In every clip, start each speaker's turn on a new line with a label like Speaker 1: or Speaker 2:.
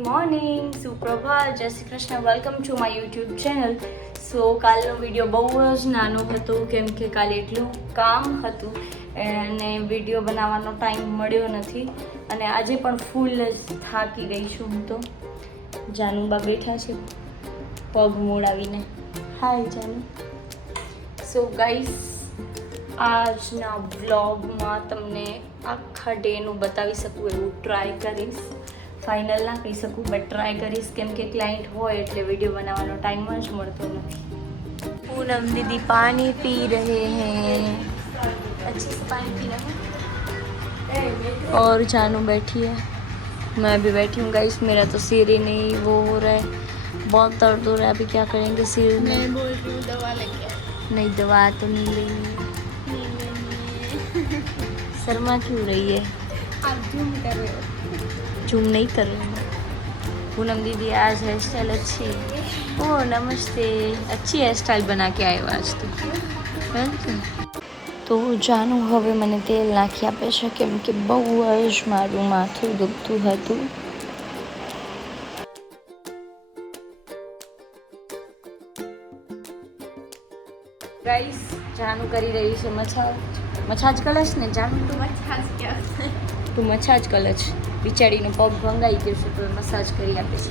Speaker 1: Morning, સુપ્રભાત, જય Shri Krishna, welcome to my YouTube channel. So, કાલનો વીડિયો બહુ જ નાનો હતો, કેમ કે કાલે એટલું કામ હતું અને વીડિયો બનાવવાનો ટાઈમ મળ્યો નથી અને આજે પણ ફૂલ જ થાકી ગઈ છું હું તો. જાનુબા બેઠા છે, પગ મોડાવીને. હાય જાનુ. સો ગાઈસ આજના વ્લોગમાં તમને આખા ડેનું બતાવી શકું એવું ટ્રાય કરીશ. ફાઇનલ ના કહી શકું બટ ટ્રાય કરીશ કેમ કે ક્લાયન્ટ હોય એટલે વિડીયો બનાવવાનો ટાઈમ જ મળતો નથી પૂનમ દીદી પાણી પી રહે हैं अच्छे से पानी पी रहे हैं और जानू बैठी है मैं भी बैठी हूँ गाइस मेरा तो सिर ही नहीं वो हो रहा है बहुत दर्द हो रहा है अभी क्या करेंगे सिर में
Speaker 2: मैं बोल रही हूँ दवा लेके आओ।
Speaker 1: नहीं दवा तो नहीं लेनी
Speaker 2: नहीं लेनी
Speaker 1: शर्मा क्यों रही है
Speaker 2: आप झूम कर रहे हो
Speaker 1: झूम नहीं कर रही हूँ पूनम दीदी आज हेयर स्टाइल अच्छी है ओ नमस्ते अच्छी हेयर स्टाइल बना के आए हो आज तो थैंक यू તો જાનું હવે મને તેલ નાખી આપે છે કેમ કે બહુ જ મારું માથું દુખતું હતું ગાઈસ જાનું કરી રહી છે મછાજ મછાજ કલશ ને જાનું તું
Speaker 2: मसाज क्या होता है
Speaker 1: તું મસાજ કરે છે. બિચારીનો પગ ભંગાઈ ગયો છે તો મસાજ કરી આપે છે.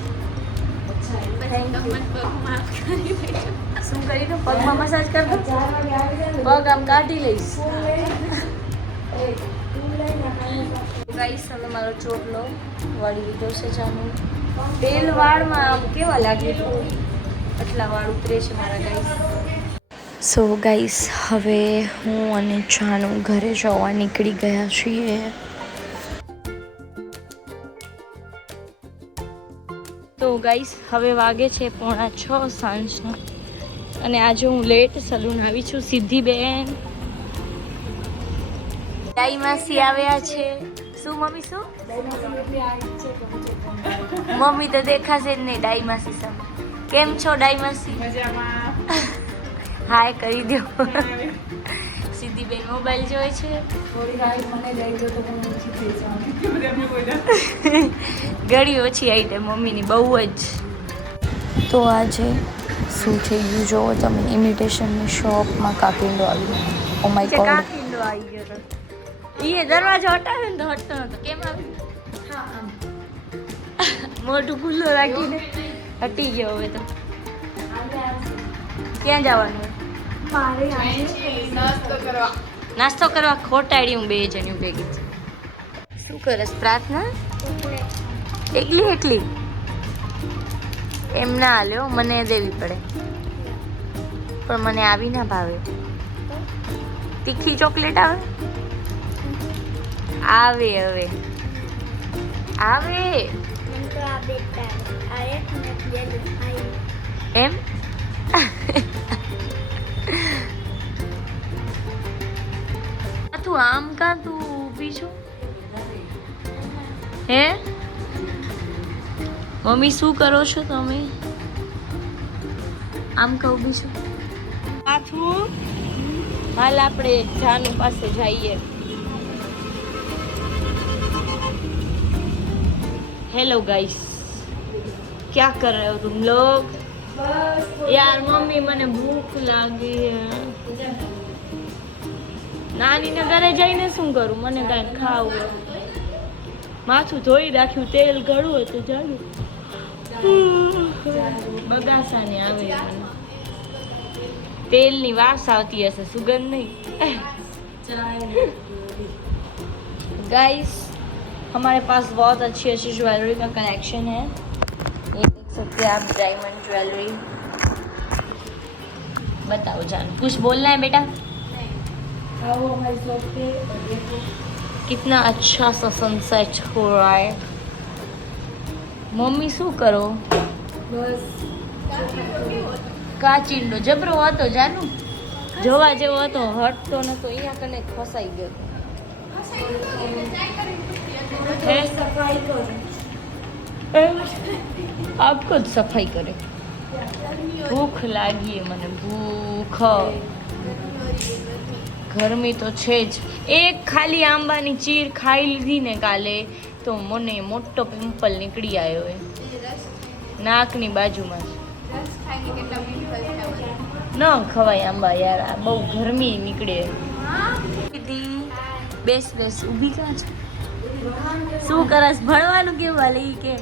Speaker 1: શું કરી પગમાં મસાજ કર પગ આમ કાઢી લઈશ. ગાઈસ તમે મારો ચોટલો વાળી લીધો છે જાનું તેલ વાળમાં આમ કેવા લાગે? આટલા વાળ ઉતરે છે મારા ગાઈસ. સો ગાઈસ હવે હું અને જાનું ઘરે જવા નીકળી ગયા છીએ. ગાઈસ હવે વાગે છે પોણા છ સાંજના. અને આજે હું લેટ સલૂન આવી છું સિદ્ધિ બેન. માસી આવ્યા છે. શું મમ્મી શું? મમ્મી તો દેખાશે જ નહીં ડાઈ માસી સામે. કેમ છો ડાઈ માસી? હાય કરી દો. દીદી મોબાઈલ જોઈએ છે? ઘડી ઓછી આવી જાય મમ્મીની બહુ જ. તો આજે શું થઈ ગયું? જોવો તમે ઇમિટેશનની શોપમાં કાકીંડો આવ્યો ઓ માય ગોડ કાકીંડો આવી ગયો oh ઈએ દરવાજો હટાવે ને તો હટતો નતો. કેમ આવ્યો મોઢું ખુલ્લું રાખીને હટી ગયો હવે તો. ક્યાં જવાનું? નાસ્તો કરવા. ખોટાડી હું બે જણ્યું ભેગી છે શું કરસ પ્રાર્થના? એકલી એકલી? એમ ના હાલ્યો મને દેવી પડે. પણ મને આવી ના ભાવે. તીખી ચોકલેટ આવે? આવે હવે. આવે. મમ્મી, શું કરો છો તમે? આમ કહું બીજું? પાછું? હાલ આપણે જાનુ પાસે જઈએ. હેલો ગાઈસ ક્યાં કર રહે હો તુમ યાર, મમ્મી, મને ભૂખ લાગી હે. નાનીના ઘરે જઈને શું કરું? મને કાંઈ ખાવું માથું ધોઈ રાખ્યું, તેલ ઘડું હતું જાણું બગાસા ને આવે તેલની વાસ આવતી હશે સુગંધ નહીં गाइस हमारे पास बहुत अच्छी अच्छी ज्वेलरी का कलेक्शन है ये देख सकते हैं आप डायमंड ज्वेलरी बताओ जान कुछ बोलना है बेटा कितना अच्छा सा सनसेट हो रहा है મમ્મી શું કરો? કાચિંડો. જબરો હતો જાનું? જોવા જેવો હતો હટતો નતો અહીંયા કને ફસાઈ ગયો. આપકો જ સફાઈ કરે. ભૂખ લાગી મને ભૂખ. ગરમી તો છે જ. એક ખાલી આંબાની ચીર ખાઈ લીધી ને કાલે. તો મને મોટો પિમ્પલ નીકળી આવ્યો એ. નાકની બાજુમાં. ન ખવાય આંબા યાર, આ બહુ ગરમી નીકળે. બેસ બેસ, ઊભી ક્યાં છે? શું કરસ, ભણવાનું કેવું હાલે કે?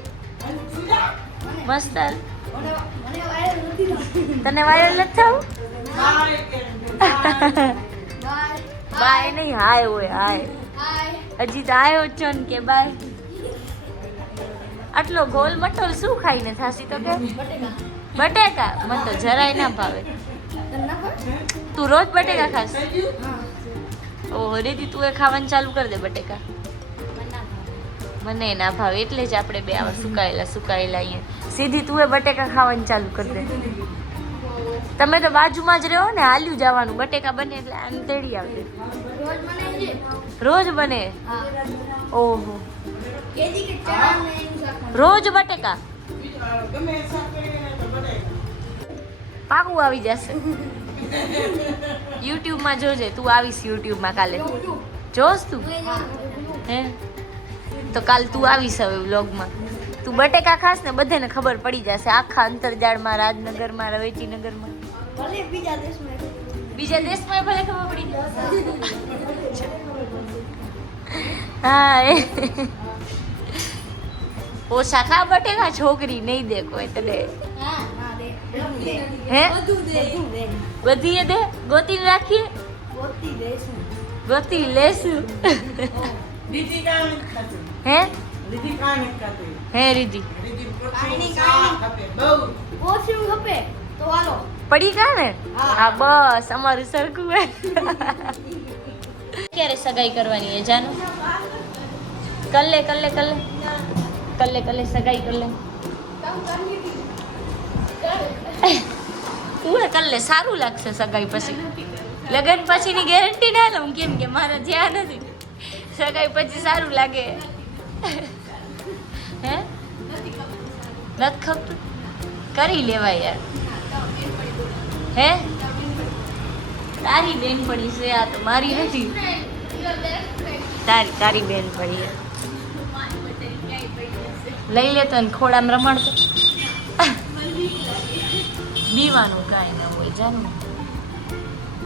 Speaker 1: મસ્ત તને વાયરલ નથી થવું? બાય નહીં, હાય હોય હાય. હજી તો આવ્યો છો ને કે બાય? આટલો ગોલ મટોલ શું ખાઈને થાશી તો કે? બટેકા. મને તો જરાય ના ભાવે. તું રોજ બટેકા ખાસ ઓહો દીદી તું એ ખાવાનું ચાલુ કરી દે બટેકા. મને ના ભાવે. એટલે જ આપણે બે આવા સુકાયેલા સુકાયેલા અહીંયા. સીધી તું એ બટેકા ખાવાનું ચાલુ કરી દે. તમે તો બાજુમાં જ રહો ને હાલ્યું જવાનું. બટેકા બને એટલે આમ તેડી આવજે. રોજ બને? ઓહો. રોજ બટેકા. પાકું આવી જશે. યુટ્યુબમાં જોજે, તું આવીશ યુટ્યુબમાં કાલે. જોશ તું? હે? તો કાલ તું આવીશ હવે વ્લોગમાં. તું બટેકા ખાસ ને બધાને ખબર પડી જશે. આખા અંતરજાળમાં, રાજનગરમાં, રવેચીનગરમાં. બીજા દેશમાં ભલે ખબર પડી. જશે હા એ ઓછા ખા બટેકા છોકરી નહીં દે કોઈ તને. હે બધી એ દે. ગોતી રાખીએ? ગોતી લેશું.
Speaker 3: દીદી કામ
Speaker 1: હે
Speaker 3: દીદી કામ
Speaker 1: હે રીધી. પડી કા ને? હા. બસ અમારું સરખું હે ક્યારે સગાઈ કરવાની હે જાનું? કલ્લે કલ્લે કલ્લે. કલ્લે કલ્લે સગાઈ કલ્લે તું કર કલ્લે સારું લાગશે સગાઈ પછી. લગન પછીની ગેરંટી ના લઉં કેમ કે મારા જ્યાં નથી. સગાઈ પછી સારું લાગે. હે? નથી ખપતું? કરી લેવાય યાર. હે? તારી બેન પડી છે આ તો મારી નથી. તારી તારી બેન પડી છે. લઈ લેતો ને ખોડામાં રમાડતો બીવાનું કાંઈ ના હોય, જાનું.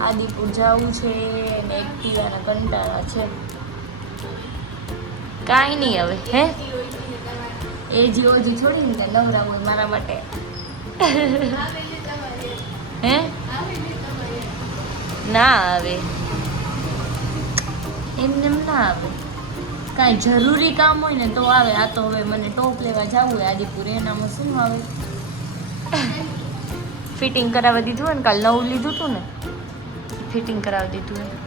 Speaker 1: આદિપુર જવું છે ને એકટીવાના કંટાળા છે. કાંઈ નહીં હવે, હે? એ જે ઓજી છોડીને નવરા હોય મારા માટે. હે? ના આવે. એમને એમ ના આવે. કાંઈ જરૂરી કામ હોય ને તો આવે. આ તો હવે મને ટોપ લેવા જવું હોય આદિપુર. એનામાં શું આવે? ફિટિંગ કરાવી દીધું હોય ને, કાલ નવું લીધું હતું ને, ફિટિંગ કરાવી દીધું હોય.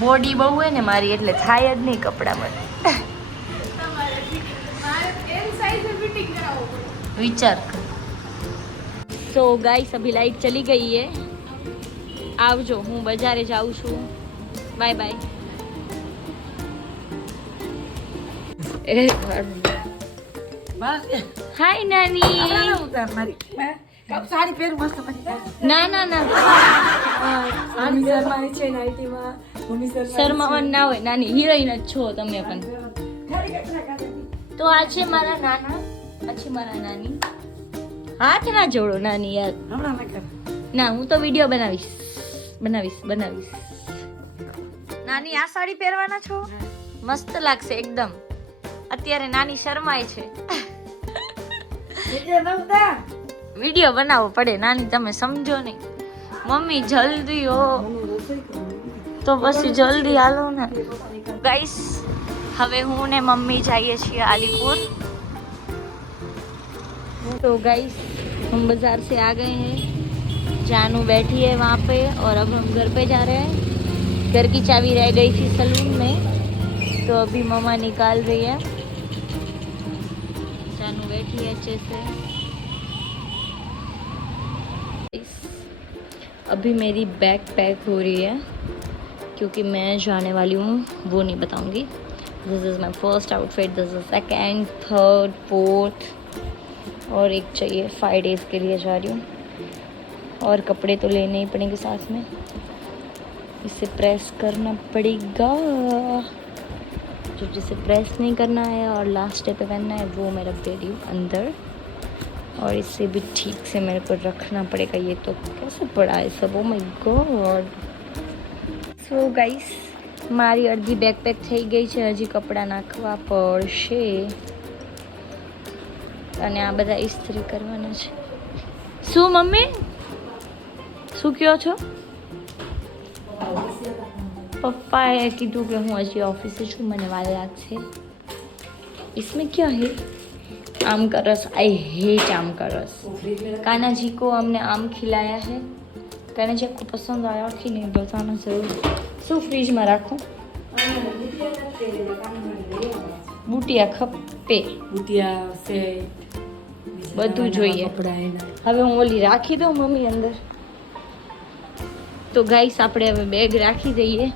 Speaker 1: બોડી બહુ હોય ને મારી, એટલે થાય જ નહીં કપડામાં. વિચાર તો ગાઈસ અભી લાઈટ ચલી ગઈ હે. આવજો, હું બજારે જાઉં છું. Bye by
Speaker 3: bus.
Speaker 1: હાય નાની
Speaker 3: સાડી પહેરું મસ્ત
Speaker 1: ના ના ના.
Speaker 4: મમ્મી શર્માની છે નાઇટીમાં
Speaker 1: શર્માવાનું ના હોય નાની હિરોઈન જ છો તમે પણ. તો આ છે મારા નાના આ છે મારા નાની. હાથ ના જોડો નાની યાર.
Speaker 3: ના
Speaker 1: હું તો વીડિયો બનાવીશ. બનાવીશ બનાવીશ. નાની આ સાડી પહેરવાના છો મસ્ત લાગશે એકદમ અત્યારે નાની શરમાય છે
Speaker 3: એટલે ના ઉતાર.
Speaker 1: વિડીયો બનાવવો પડે નાની તમે સમજો નહીં મમ્મી જલ્દી હો તો પછી જલ્દી હાલો ને ગાઈસ હવે હું ને મમ્મી જઈએ છીએ आलिपुर तो गाइस हम बाजार से आ गए हैं जानू बैठी है वहाँ पे और अब हम घर पे जा रहे हैं घर की चाबी रह गई थी सलून में तो अभी मम्मा निकाल रही है। जानू बैठी है अच्छे से। अभी मेरी बैग पैक हो रही है, क्योंकि मैं जाने वाली हूँ, वो नहीं बताऊँगी। This is my first outfit this is second third fourth और एक चाहिए फाइव डेज़ के लिए जा रही हूँ। और कपड़े तो लेने ही पड़ेंगे साथ में। इसे प्रेस करना पड़ेगा जो जिसे प्रेस नहीं करना है और लास्ट डे पे पहनना है वो मैं रख दे रही हूँ अंदर और इसे भी ठीक से मेरे को रखना पड़ेगा ये तो कैसे पड़ा है सब oh my God so guys મારી અડધી બેકપેક થઈ ગઈ છે હજી કપડાં નાખવા પડશે અને આ બધા ઇસ્ત્રી કરવાના છે શું મમ્મી શું કહો છો પપ્પાએ કીધું કે હું હજી ઓફિસે છું મને વાર લાગશે इसमें क्या है आम का रस आई हेट आम का रस कान्हा जी को हमने आम खिलाया है कान्हा जी आपको पसंद आया कि नहीं बताना जरूर શું ફ્રીજમાં રાખું બુટિયા ખપે
Speaker 4: બુટિયા સેટ
Speaker 1: બધું જોઈએ.
Speaker 4: કપડા એના
Speaker 1: હવે હું ઓલી રાખી દઉં મમ્મી અંદર તો ગાઈસ આપણે હવે બેગ રાખી દઈએ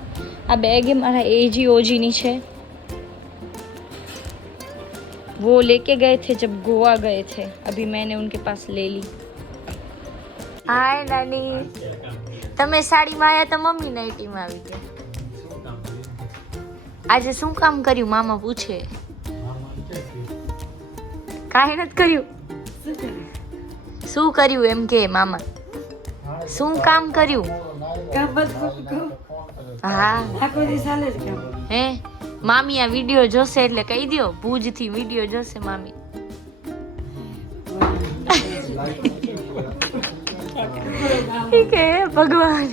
Speaker 1: આ બેગ એ મારા એજી ઓજીની છે वो लेके गए थे जब गोवा गए थे अभी मैंने उनके पास ले ली हाय नानी તમે સાડીમાં આવ્યા તો મમ્મી નાઈટીમાં આવી ગયા આજે શું કામ કર્યું મામા પૂછે કાંઈ નથી કર્યું શું કર્યું એમ કે મામા શું કામ કર્યું
Speaker 3: કામ
Speaker 1: હા
Speaker 3: આખો દિવસ હાલે જ કામ
Speaker 1: હે? મામી આ વીડિયો જોશે એટલે કહી દો ભુજથી વીડિયો જોશે મામી. હે ભગવાન.